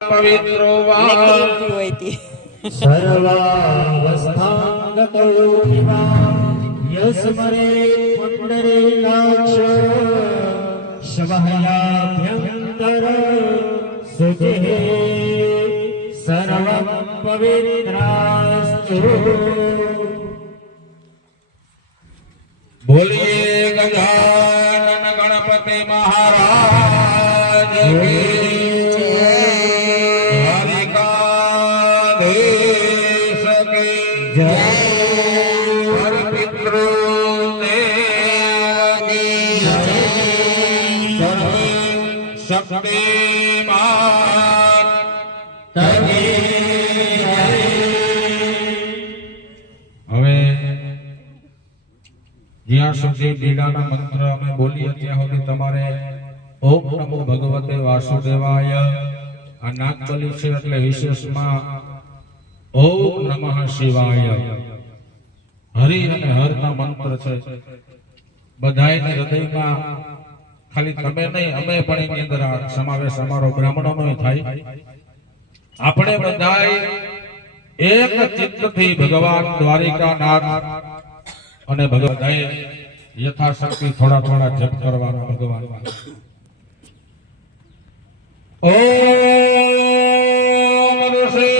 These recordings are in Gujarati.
पवित्रो वा सर्वावस्थांगतो यस्मरे पुंडरीकाक्ष शवहयाभ्यंतर सुचिः सर्वं पवित्रास्तु। बोलिए गजानन गणपति महाराज की હવે જ્યાં સુધી લીલાના મંત્ર અમે બોલીએ ત્યાં સુધી તમારે ઓમ નમો ભગવતે વાસુદેવાય આ નાગબલી છે એટલે વિશેષમાં ઓમ નમઃ શિવાય હરિ અને હરના મંત્ર છે બધાયના હૃદયમાં ખાલી તમે નહીં અમે પણ એની અંદર સમાવેશ અમારો બ્રાહ્મણોનો થાય આપણે બધાય એક ચિત્તથી ભગવાન દ્વારિકાનાથ અને બધાએ યથાશક્તિ થોડા થોડા જપ કરવાનો ભગવાન ઓમ ઋષિ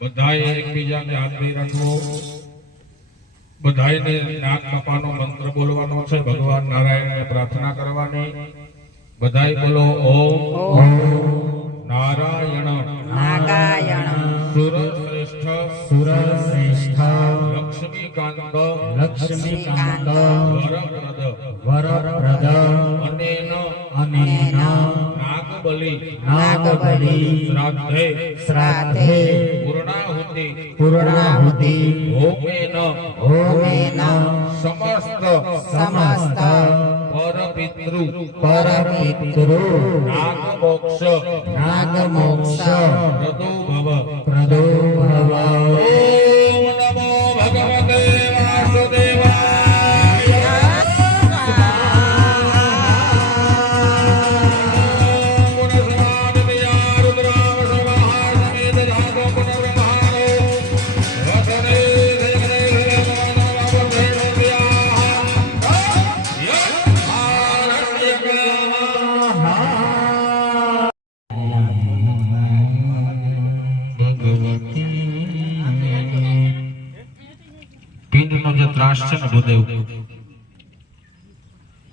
બધાએ એકબીજાને હાથ નહીં રાખવો બધાને નાક કપાનો મંત્ર બોલવાનો છે ભગવાન નારાયણને પ્રાર્થના કરવાની બધાય બોલો ઓમ નારાયણ નાગાયણ સુરશ્રેષ્ઠ લક્ષ્મીકાંત વરપ્રદ અનેન નાગબલી બલિ શ્રાદ્ધે શ્રાદ્ધે પૂર્ણાહુતિ પૂર્ણાહુતિ હોમેન હોમેન સમસ્ત પરપિતૃ પરપિતૃ નાગમોક્ષ નાગમોક્ષ પ્રદો ભવ. પ્રદો ભવ. ઓમ નમો ભગવતે વાસુદેવાય. પુનઃ રુદ્રામ સવાહ સમેત ધાતો પુનર્બ્રહ્માણો વસને પિંડનો જે ત્રાસ છે ને ભૂદેવ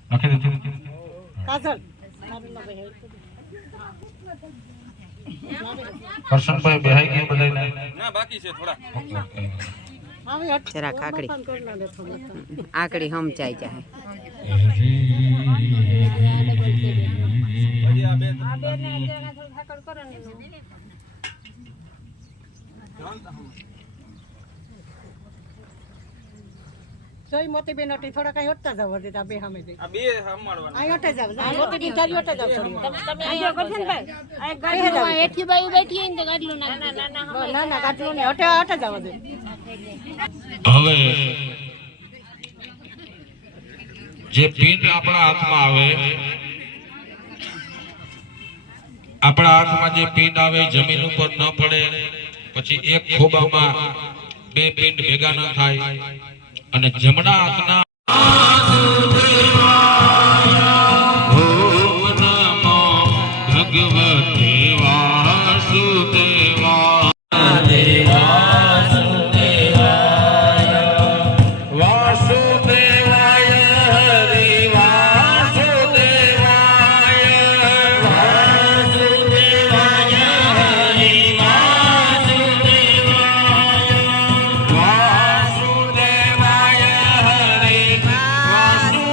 નાખી દીધું. કરશનભાઈ બેહાઈ ગયા બધાને? ના બાકી છે થોડા. જરાક આકડી સમજાઈ જાય. પછી આ બે સોય મોતી બેન ઓટી થોડા કઈ હોતા જાવ દેતા બે સામે દે આ બે હમાડવાના. આ હોટે જાવ મોતી બેન તારી હોટે જાવ થોડી તમે આયો કરશન ભાઈ આ ગાડલું એઠી બાઈ બેઠી હોય ને તો ગાડલું ના ના ના કાટલું ને હોટે હોટે જાવ દે. હવે જે પિંડ આપણા હાથમાં આવે, આપણા હાથમાં જે પિંડ આવે જમીન ઉપર ન પડે, પછી એક ખોબામાં બે પિંડ ભેગા ન થાય અને જમણા હાથના ઓમ નમો ભગવતે વાસુદેવાય. વાસુદેવાય હરિ વાસુદેવાય. વાસુદેવાય હરિ વાસુદેવાય. વાસુદેવાય હરિ વાસુદેવાય.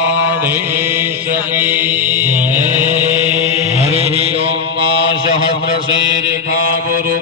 દ્વારિકાધીશ કી હરિ ઓમ સહસ્ર શીર્ષા ગુરુ